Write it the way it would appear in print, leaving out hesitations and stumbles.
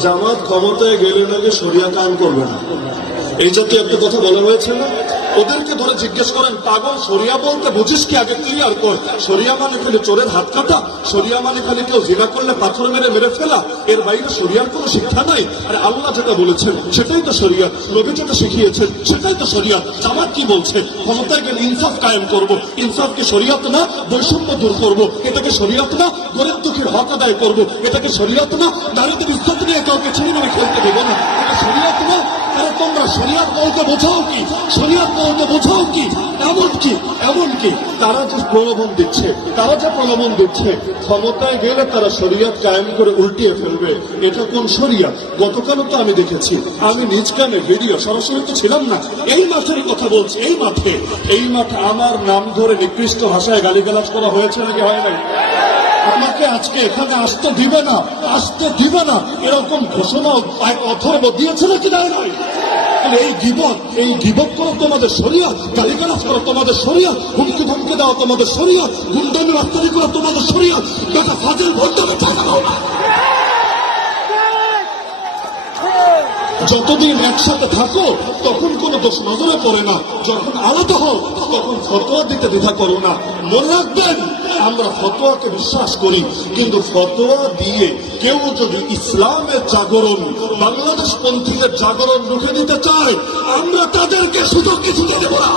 জামাত ক্ষমতায় গেলে নাকি শরিয়া কায়েম করবে না, এই জাতীয় একটা কথা বলা হয়েছে না? ওদেরকে ধরে জিজ্ঞেস করেন, পাগল শরিয়া বলতে বুঝিস কি? আগে ক্লিয়ার কর। শরিয়া মানে খালি চোরের হাত কাটা? শরিয়া মানে খালি কেউ জিনা করলে পাথর মেরে মেরে ফেলা? এর বাইরে শরিয়ার কোনো শিক্ষা নাই? আরে আল্লাহ যেটা বলেছেন সেটাই তো শরিয়া, নবী যেটা শিখিয়েছেন সেটাই তো শরিয়া। জামাত কি বলছে? ক্ষমতায় গেলে ইনসাফ কায়েম করব। ইনসাফ কি শরিয়াত না? বৈষম্য দূর করব, এটাকে শরিয়াত না? গরিব দুঃখীর হক আদায় করব, এটাকে শরিয়াত না? নারীদের ইজ্জত নিয়ে কাউকে ছিঁড়ে মেরে খেলতে দেবো না, এটা শরিয়াত না? আরে তোমরা শরিয়াত বলতে বোঝাও কি? শরিয়াত বলতে বোঝাও কি? এমনকি তারা যে প্রলোভন দিচ্ছে, ক্ষমতায় গেলে তারা শরিয়াত কায়েম করে উল্টিয়ে ফেলবে, এটা কোন শরিয়াত? গতকালও তো আমি দেখেছি, আমি নিজ কানে ভিডিও, সরাসরি তো ছিলাম না, এই মাঠের কথা বলছি। এই মাঠে আমার নাম ধরে নিকৃষ্ট ভাষায় গালিগালাজ করা হয়েছে নাকি হয় নাই? আমাকে আজকে এখানে আসতে দিবে না এরকম ঘোষণা অথর্ব দিয়েছে নাকি দেয় নাই? এই গিবত করো তোমাদের শরিয়ত, গালিগালাজ করো তোমাদের শরিয়ত, হুমকি ধমকি দেওয়া তোমাদের শরিয়ত, গুন্ডামি রাস্তারি করো তোমাদের শরিয়ত। বেটা ফাজিল ভোটটাকে টাকা দাও না। যতদিন একসাথে থাকো তখন কোনো দোষ নজরে পড়ে না, যখন আলাদা হও তখন ফতোয়া দিতে দ্বিধা করো না। মনে রাখবেন, আমরা ফতোয়াকে বিশ্বাস করি, কিন্তু ফতোয়া দিয়ে কেউ যদি ইসলামের জাগরণ, বাংলাদেশ পন্থীদের জাগরণ রুখে দিতে চায়, আমরা তাদেরকে সুযোগ কিছু দেব না।